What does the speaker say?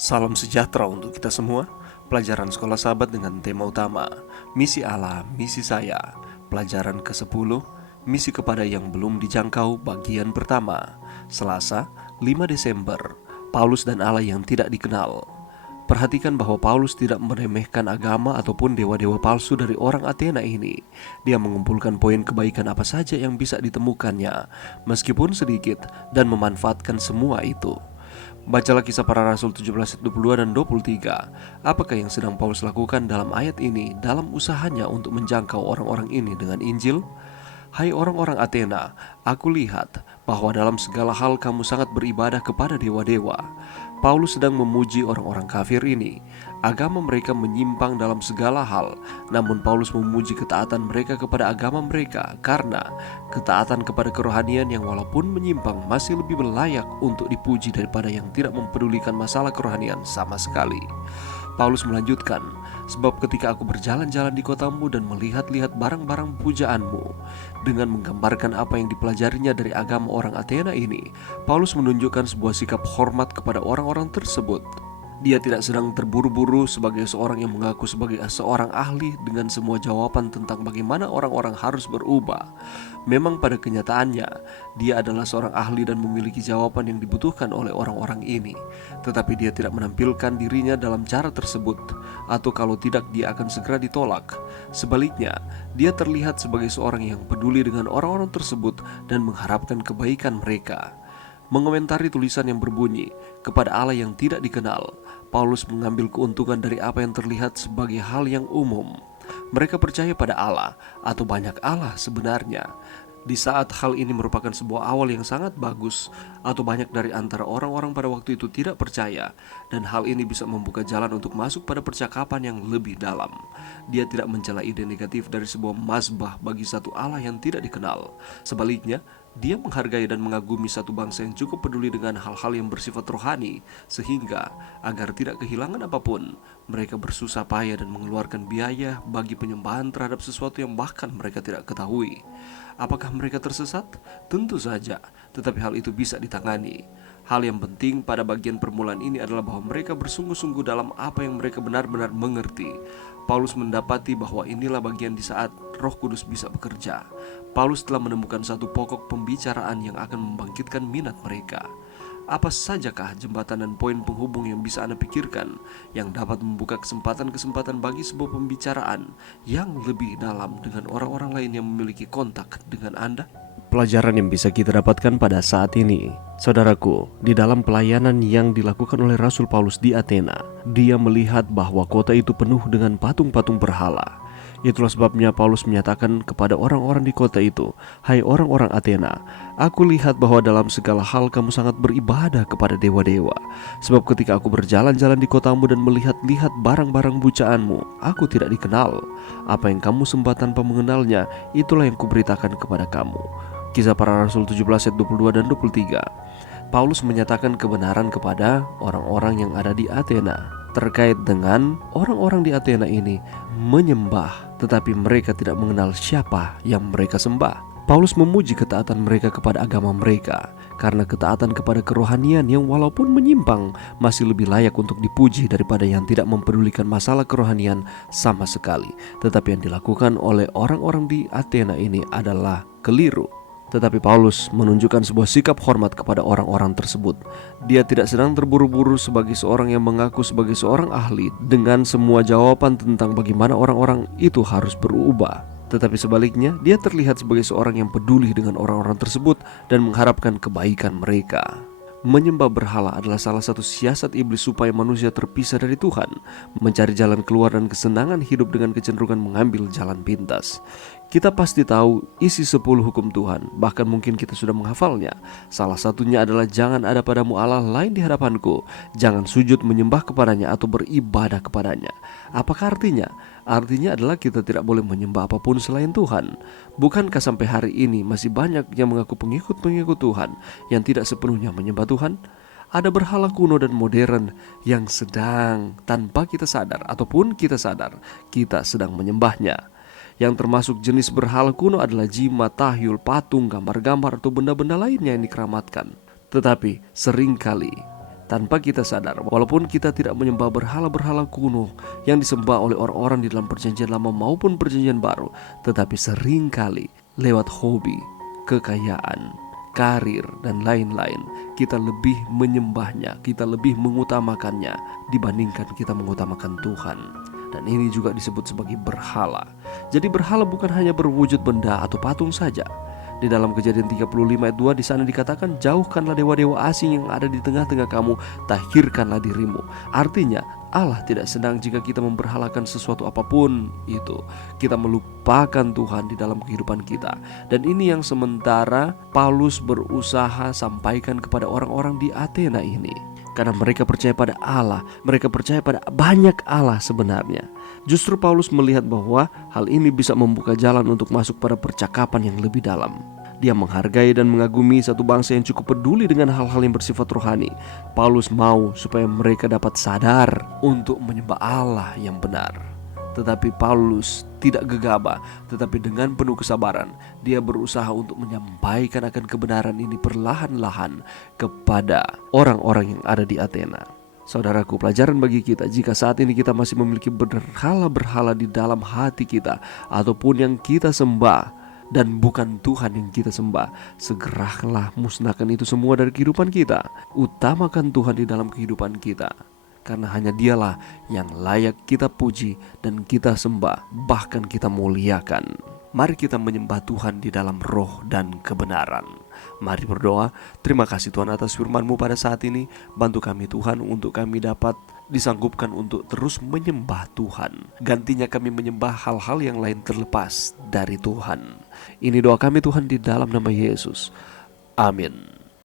Salam sejahtera untuk kita semua. Pelajaran Sekolah Sahabat dengan tema utama Misi Allah, Misi Saya. Pelajaran ke-10, Misi kepada yang belum dijangkau, bagian pertama. Selasa, 5 Desember. Paulus dan Allah yang tidak dikenal. Perhatikan bahwa Paulus tidak meremehkan agama ataupun dewa-dewa palsu dari orang Athena ini. Dia mengumpulkan poin kebaikan apa saja yang bisa ditemukannya, meskipun sedikit, dan memanfaatkan semua itu. Bacalah Kisah Para Rasul 17 ayat 22 dan 23. Apakah yang sedang Paulus lakukan dalam ayat ini dalam usahanya untuk menjangkau orang-orang ini dengan Injil? Hai orang-orang Athena, aku lihat bahwa dalam segala hal kamu sangat beribadah kepada dewa-dewa. Paulus sedang memuji orang-orang kafir ini. Agama mereka menyimpang dalam segala hal, namun Paulus memuji ketaatan mereka kepada agama mereka, karena ketaatan kepada kerohanian yang walaupun menyimpang masih lebih layak untuk dipuji daripada yang tidak mempedulikan masalah kerohanian sama sekali. Paulus melanjutkan, sebab ketika aku berjalan-jalan di kotamu dan melihat-lihat barang-barang pujaanmu, dengan menggambarkan apa yang dipelajarinya dari agama orang Athena ini, Paulus menunjukkan sebuah sikap hormat kepada orang-orang tersebut. Dia tidak sedang terburu-buru sebagai seorang yang mengaku sebagai seorang ahli dengan semua jawaban tentang bagaimana orang-orang harus berubah. Memang pada kenyataannya, dia adalah seorang ahli dan memiliki jawaban yang dibutuhkan oleh orang-orang ini. Tetapi dia tidak menampilkan dirinya dalam cara tersebut, atau kalau tidak dia akan segera ditolak. Sebaliknya, dia terlihat sebagai seorang yang peduli dengan orang-orang tersebut dan mengharapkan kebaikan mereka. Mengomentari tulisan yang berbunyi, kepada Allah yang tidak dikenal, Paulus mengambil keuntungan dari apa yang terlihat sebagai hal yang umum. Mereka percaya pada Allah, atau banyak Allah sebenarnya. Di saat hal ini merupakan sebuah awal yang sangat bagus, atau banyak dari antara orang-orang pada waktu itu tidak percaya, dan hal ini bisa membuka jalan untuk masuk pada percakapan yang lebih dalam. Dia tidak mencela ide negatif dari sebuah mazbah bagi satu Allah yang tidak dikenal. Sebaliknya, dia menghargai dan mengagumi satu bangsa yang cukup peduli dengan hal-hal yang bersifat rohani, sehingga agar tidak kehilangan apapun, mereka bersusah payah dan mengeluarkan biaya bagi penyembahan terhadap sesuatu yang bahkan mereka tidak ketahui. Apakah mereka tersesat? Tentu saja, tetapi hal itu bisa ditangani. Hal yang penting pada bagian permulaan ini adalah bahwa mereka bersungguh-sungguh dalam apa yang mereka benar-benar mengerti. Paulus mendapati bahwa inilah bagian di saat Roh Kudus bisa bekerja. Paulus telah menemukan satu pokok pembicaraan yang akan membangkitkan minat mereka. Apa sajakah jembatan dan poin penghubung yang bisa Anda pikirkan yang dapat membuka kesempatan-kesempatan bagi sebuah pembicaraan yang lebih dalam dengan orang-orang lain yang memiliki kontak dengan Anda? Pelajaran yang bisa kita dapatkan pada saat ini, saudaraku, di dalam pelayanan yang dilakukan oleh Rasul Paulus di Athena, dia melihat bahwa kota itu penuh dengan patung-patung berhala. Itulah sebabnya Paulus menyatakan kepada orang-orang di kota itu, hai orang-orang Athena, aku lihat bahwa dalam segala hal kamu sangat beribadah kepada dewa-dewa. Sebab ketika aku berjalan-jalan di kotamu dan melihat-lihat barang-barang pujaanmu, aku tidak dikenal. Apa yang kamu sembah tanpa mengenalnya, itulah yang kuberitakan kepada kamu. Kisah Para Rasul 17 ayat 22 dan 23. Paulus menyatakan kebenaran kepada orang-orang yang ada di Athena terkait dengan orang-orang di Athena ini menyembah, tetapi mereka tidak mengenal siapa yang mereka sembah. Paulus memuji ketaatan mereka kepada agama mereka, karena ketaatan kepada kerohanian yang walaupun menyimpang masih lebih layak untuk dipuji daripada yang tidak mempedulikan masalah kerohanian sama sekali. Tetapi yang dilakukan oleh orang-orang di Athena ini adalah keliru. Tetapi Paulus menunjukkan sebuah sikap hormat kepada orang-orang tersebut. Dia tidak sedang terburu-buru sebagai seorang yang mengaku sebagai seorang ahli dengan semua jawaban tentang bagaimana orang-orang itu harus berubah. Tetapi sebaliknya, dia terlihat sebagai seorang yang peduli dengan orang-orang tersebut dan mengharapkan kebaikan mereka. Menyembah berhala adalah salah satu siasat iblis supaya manusia terpisah dari Tuhan, mencari jalan keluar dan kesenangan hidup dengan kecenderungan mengambil jalan pintas. Kita pasti tahu isi 10 hukum Tuhan, bahkan mungkin kita sudah menghafalnya. Salah satunya adalah jangan ada padamu Allah lain di hadapanku, jangan sujud menyembah kepadanya atau beribadah kepadanya. Apakah artinya? Artinya adalah kita tidak boleh menyembah apapun selain Tuhan. Bukankah sampai hari ini masih banyak yang mengaku pengikut-pengikut Tuhan yang tidak sepenuhnya menyembah Tuhan? Ada berhala kuno dan modern yang sedang tanpa kita sadar ataupun kita sadar kita sedang menyembahnya. Yang termasuk jenis berhala kuno adalah jimat, tahyul, patung, gambar-gambar atau benda-benda lainnya yang dikeramatkan. Tetapi seringkali tanpa kita sadar, walaupun kita tidak menyembah berhala-berhala kuno yang disembah oleh orang-orang di dalam perjanjian lama maupun perjanjian baru, tetapi seringkali lewat hobi, kekayaan, karir, dan lain-lain, kita lebih menyembahnya, kita lebih mengutamakannya dibandingkan kita mengutamakan Tuhan. Dan ini juga disebut sebagai berhala. Jadi berhala bukan hanya berwujud benda atau patung saja. Di dalam Kejadian 35 ayat 2 di sana dikatakan, jauhkanlah dewa-dewa asing yang ada di tengah-tengah kamu, tahirkanlah dirimu. Artinya Allah tidak senang jika kita memberhalakan sesuatu apapun itu. Kita melupakan Tuhan di dalam kehidupan kita. Dan ini yang sementara Paulus berusaha sampaikan kepada orang-orang di Athena ini. Karena mereka percaya pada Allah, mereka percaya pada banyak Allah sebenarnya. Justru Paulus melihat bahwa hal ini bisa membuka jalan untuk masuk pada percakapan yang lebih dalam. Dia menghargai dan mengagumi satu bangsa yang cukup peduli dengan hal-hal yang bersifat rohani. Paulus mau supaya mereka dapat sadar untuk menyembah Allah yang benar. Tetapi Paulus tidak gegabah, tetapi dengan penuh kesabaran dia berusaha untuk menyampaikan akan kebenaran ini perlahan-lahan kepada orang-orang yang ada di Athena. Saudaraku, pelajaran bagi kita, jika saat ini kita masih memiliki berhala-berhala di dalam hati kita ataupun yang kita sembah dan bukan Tuhan yang kita sembah, segeralah musnahkan itu semua dari kehidupan kita. Utamakan Tuhan di dalam kehidupan kita, karena hanya Dialah yang layak kita puji dan kita sembah, bahkan kita muliakan. Mari kita menyembah Tuhan di dalam roh dan kebenaran. Mari berdoa. Terima kasih Tuhan atas firman-Mu pada saat ini. Bantu kami Tuhan untuk kami dapat disanggupkan untuk terus menyembah Tuhan. Gantinya kami menyembah hal-hal yang lain terlepas dari Tuhan. Ini doa kami Tuhan di dalam nama Yesus. Amin.